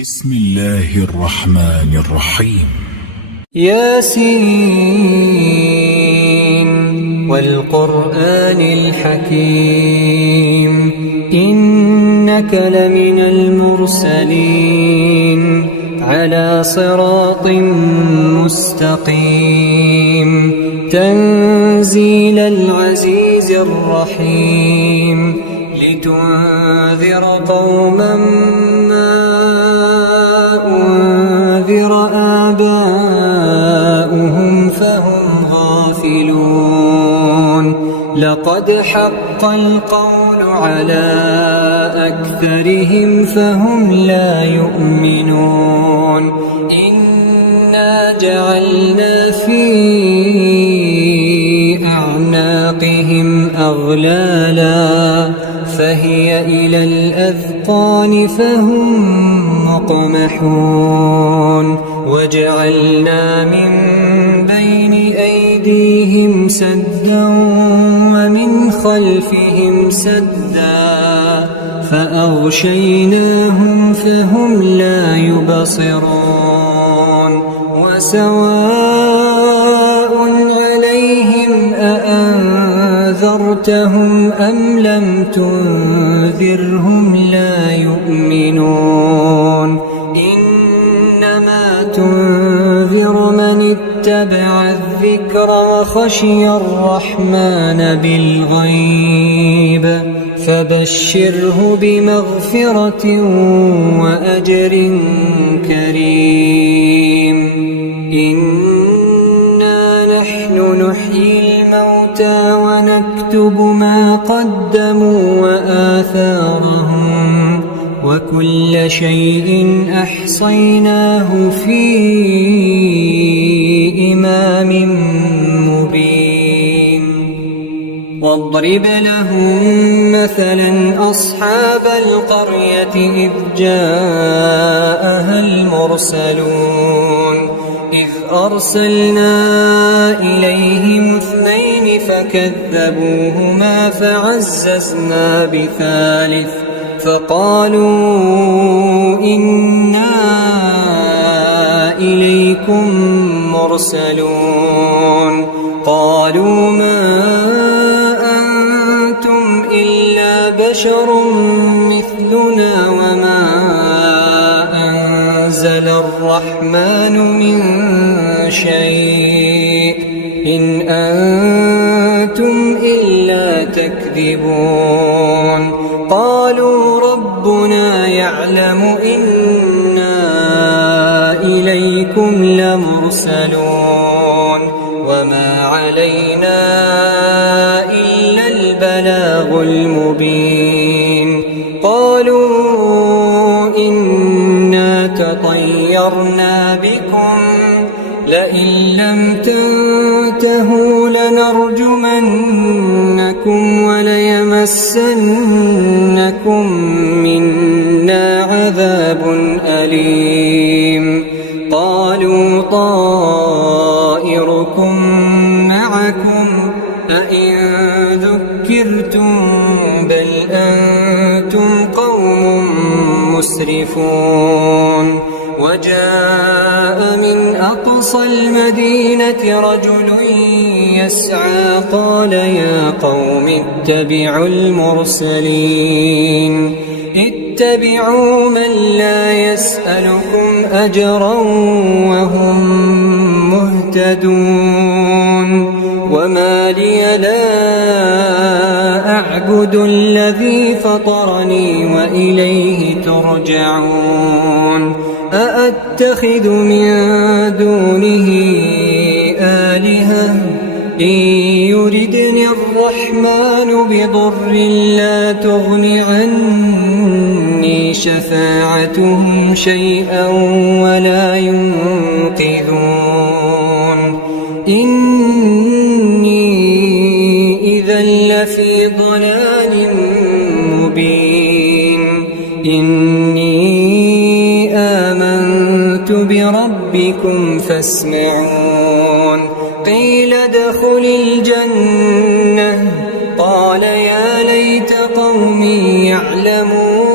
بسم الله الرحمن الرحيم. ياسين والقرآن الحكيم إنك لمن المرسلين على صراط مستقيم تنزيل العزيز الرحيم لتنذر قوما ما أنذر آباؤهم فهم غافلون لقد حق القول على أكثرهم فهم لا يؤمنون إنا جعلنا في أعناقهم أغلالا فهي إلى الأذقان فهم مقمحون وجعلنا من بين أيديهم سدا ومن خلفهم سدا فأغشيناهم فهم لا يبصرون وسواء عليهم أأنذرتهم أم لم تنذرهم لا يؤمنون إنما تنذر من اتبع الذكر وخشي الرحمن بالغيب فبشره بمغفرة وأجر كريم إنا نحن نحيي الموتى ونكتب ما قدموا وآثارهم وكل شيء أحصيناه في إمام مبين واضرب لهم مثلا أصحاب القرية إذ جاءها المرسلون إذ أرسلنا إليهم 2 فكذبوهما فعززنا بثالث فقالوا إنا إليكم مرسلون قالوا ما أنتم إلا بشر مثلنا وما أنزل الرحمن من شيء إن أنتم إلا تكذبون قالوا ربنا يعلم إنا إليكم لمرسلون وما علينا إلا البلاغ المبين قالوا إنا تطيرنا بكم لئن لم تنتهوا لنرجمنكم وليمسنكم منا عذاب أليم قالوا طائركم معكم أئن ذكرتم بل أنتم قوم مسرفون وجاء من أقصى المدينة رجل يسعى قال يا قوم اتبعوا المرسلين اتبعوا من لا يسألكم أجرا وهم مهتدون وما لي لا أعبد الذي فطرني وإليه ترجعون أأتخذ من دونه آلهة إن يردني الرحمن بضر لا تغن عني شفاعتهم شيئا ولا ينقذون إني إذا لفي ضلال مبين إني آمنت بربكم فاسمعون قيل ادخل الجنة قال يا ليت قومي يعلمون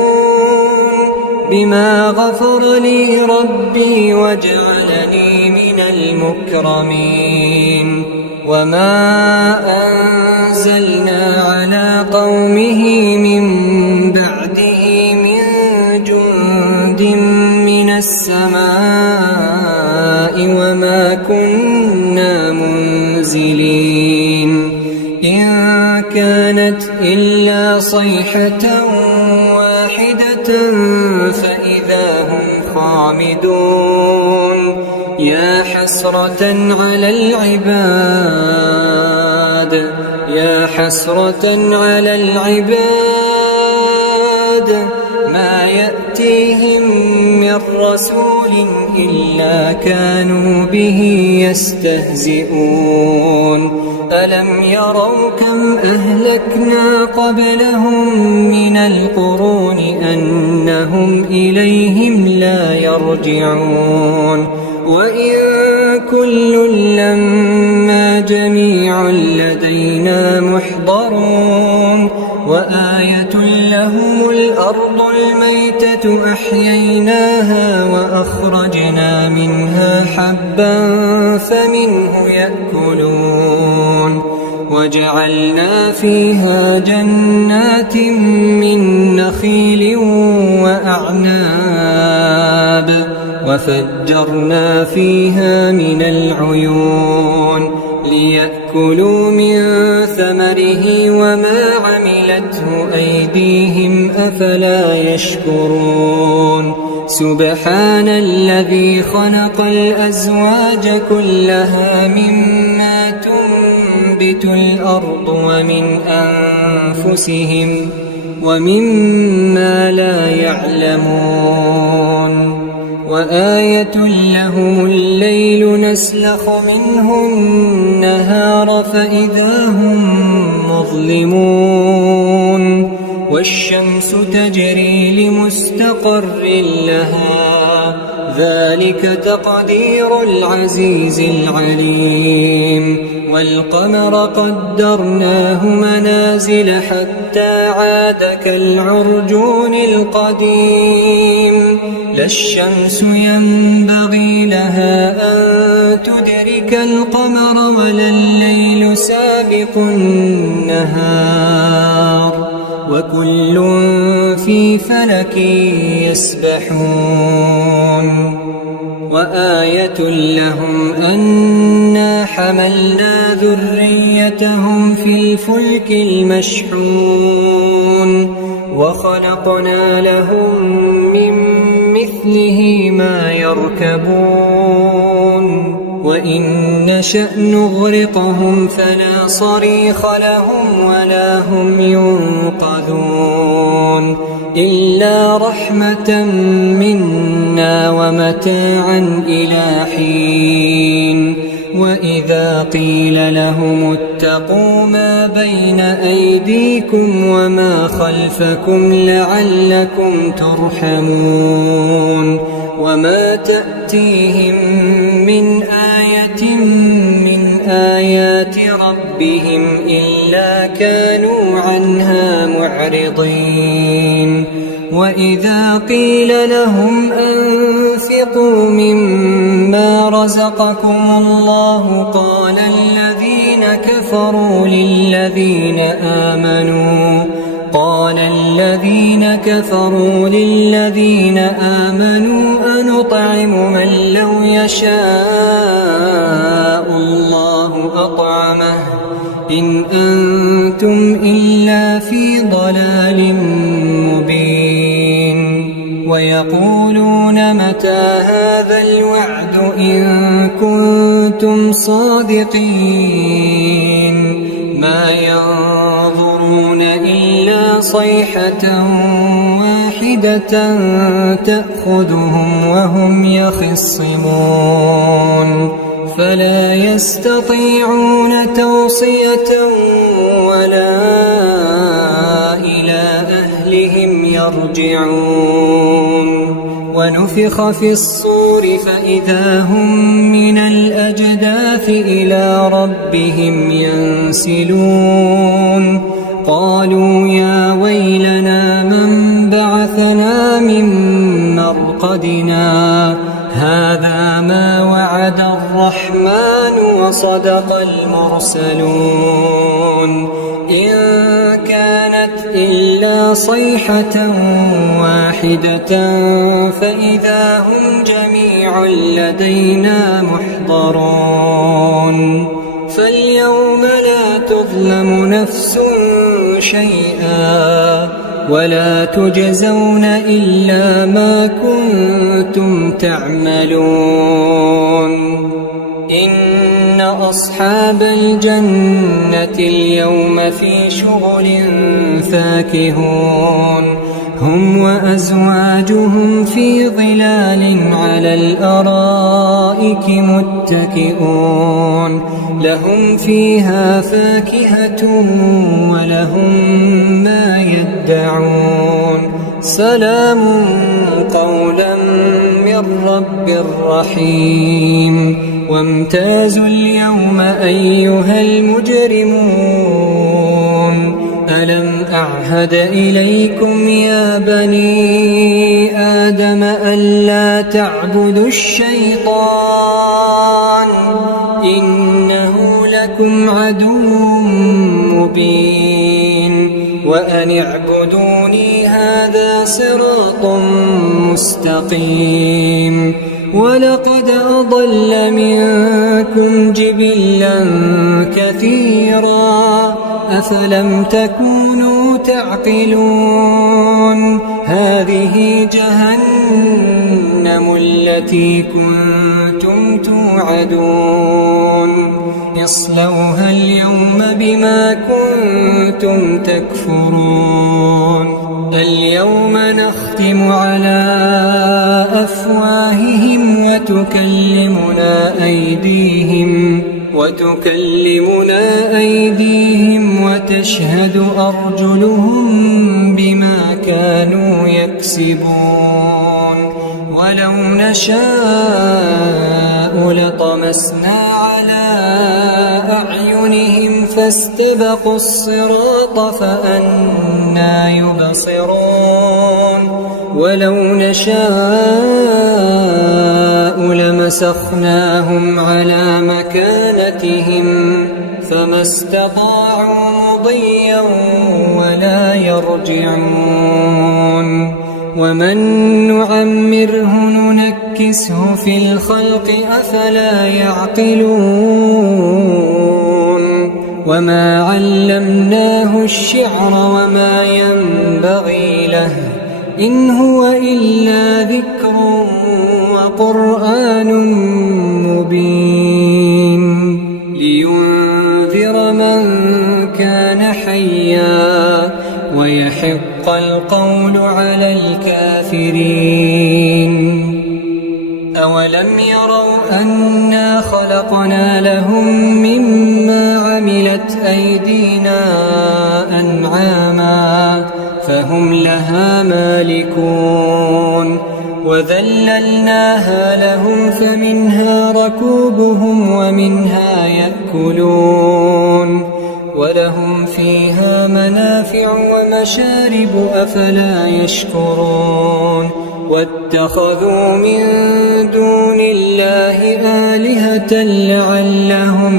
ما غفر لي ربي وجعلني من المكرمين وما أنزلنا على قومه من بعده من جند من السماء وما كنا منزلين إن كانت إلا صيحة واحدة فإذا هم خامدون يا حسرة على العباد يا حسرة على العباد ما يأتيهم من رسول إلا كانوا به يستهزئون ألم يروا كم أهلكنا قبلهم من القرون أنهم إليهم لا يرجعون وإن كل لما جميع لدينا محضرون وآية لهم الأرض الميتة أحييناها وأخرجنا منها حبا فمنه يأكلون وجعلنا فيها جنات من نخيل وأعناب وفجرنا فيها من العيون ليأكلوا من ثمره وما عملته أيديهم أفلا يشكرون سبحان الذي خلق الأزواج كلها مما تنبت الأرض ومن أنفسهم ومما لا يعلمون وآية لهم الليل نسلخ منه النهار فإذا هم مظلمون والشمس تجري لمستقر لها ذلك تقدير العزيز العليم والقمر قدرناه منازل حتى عاد كالعرجون القديم لا الشمس ينبغي لها أن تدرك القمر ولا الليل سابق النهار وكل في فلك يسبحون وآية لهم أنا حملنا ذريتهم في الفلك المشحون وخلقنا لهم من مثله ما يركبون وإن نشأ نغرقهم فلا صريخ لهم ولا هم ينقذون إلا رحمة منا ومتاعا إلى حين وإذا قيل لهم اتقوا ما بين أيديكم وما خلفكم لعلكم ترحمون وما تأتيهم من آية من آيات ربهم إلا كانوا عنها معرضين وإذا قيل لهم أنفقوا مما رزقكم الله قال الذين كفروا للذين آمنوا أنطعم من لو يشاء الله أطعمه إن أنتم إلا في ضلال مبين ويقولون متى هذا الوعد إن كنتم صادقين ما ينظرون إلا صيحة واحدة تأخذهم وهم يخصمون فلا يستطيعون توصية ولا إلى أهلهم يرجعون ونفخ في الصور فإذا هم من الأجداث إلى ربهم ينسلون قالوا يا ويلنا من بعثنا من معقدنا. هذا ما وعد الرحمن وصدق المرسلون. إن كانت إلا صيحة واحدة فإذا هم جميع لدينا محضرون. فاليوم لا تظلم نفس شيئا ولا تجزون إلا ما كنتم تعملون. إن أصحاب الجنة اليوم في شغل فاكهون. هم وأزواجهم في ظلال على الأرائك متكئون. لهم فيها فاكهة ولهم ما يدعون. سلام قولا من رب رحيم. وامتازوا اليوم أيها المجرمون. ألم أعهد إليكم يا بني آدم ألا تعبدوا الشيطان إنه لكم عدو مبين. وأن اعبدوني هذا صراط مستقيم. ولقد أضل منكم جبلا كثيرا أفلم تكونوا تعقلون. هذه جهنم التي كنتم توعدون. اصلوها اليوم بما كنتم تكفرون. اليوم نختم على أفواههم وتكلمنا أيديهم وتشهد أرجلهم بما كانوا يكسبون. ولو نشاء لطمسنا على أعينهم فاستبقوا الصراط فأنى يبصرون. ولو نشاء لمسخناهم على مكانتهم فما استطاعوا مضيا ولا يرجعون. ومن نعمره ننكسه في الخلق أفلا يعقلون. وما علمناه الشعر وما ينبغي له إن هو إلا ذكر وقرآن مبين. لينذر من كان حيا ويحق القول على الكافرين. أولم يروا أنا خلقنا لهم مما عملت أيدينا أنعاما فهم لها مالكون. وذللناها لهم فمنها ركوبهم ومنها يأكلون. ولهم فيها منافع ومشارب أفلا يشكرون. واتخذوا من دون الله آلهة لعلهم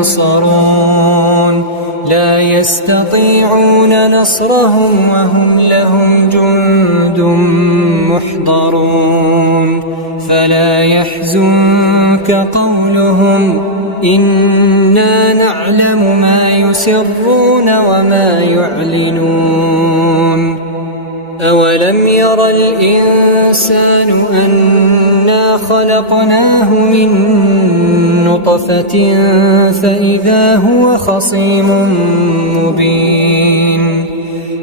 ينصرون. لا يستطيعون نصرهم وهم لهم جند محضرون. فلا يحزنك قولهم إنا نعلم ما يسرون وما يعلنون. أولم ير الإنسان أنا خلقناه من نطفة فإذا هو خصيم مبين.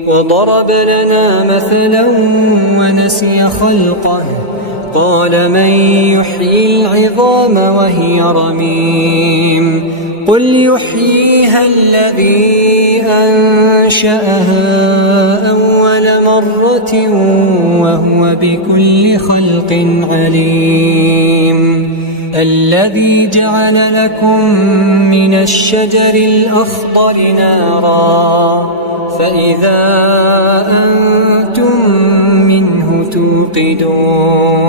وضرب لنا مثلا ونسي خلقه قال من يحيي العظام وهي رميم. قل يحييها الذي أنشأها أول مرة وهو بكل خلق عليم. الذي جعل لكم من الشجر الأخضر نارا فإذا أنتم منه توقدون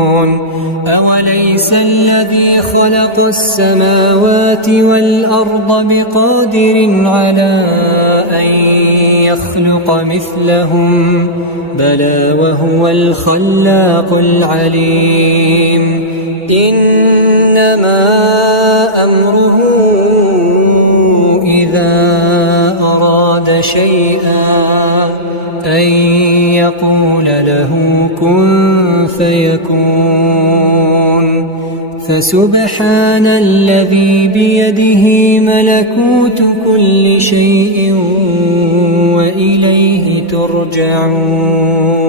أوليس الذي خلق السماوات والأرض بقادر على أن يخلق مثلهم بلى وهو الخلاق العليم إنما أمره إذا أراد شيئا أن يقول له كن فيكون فسبحان الذي بيده ملكوت كل شيء وإليه ترجعون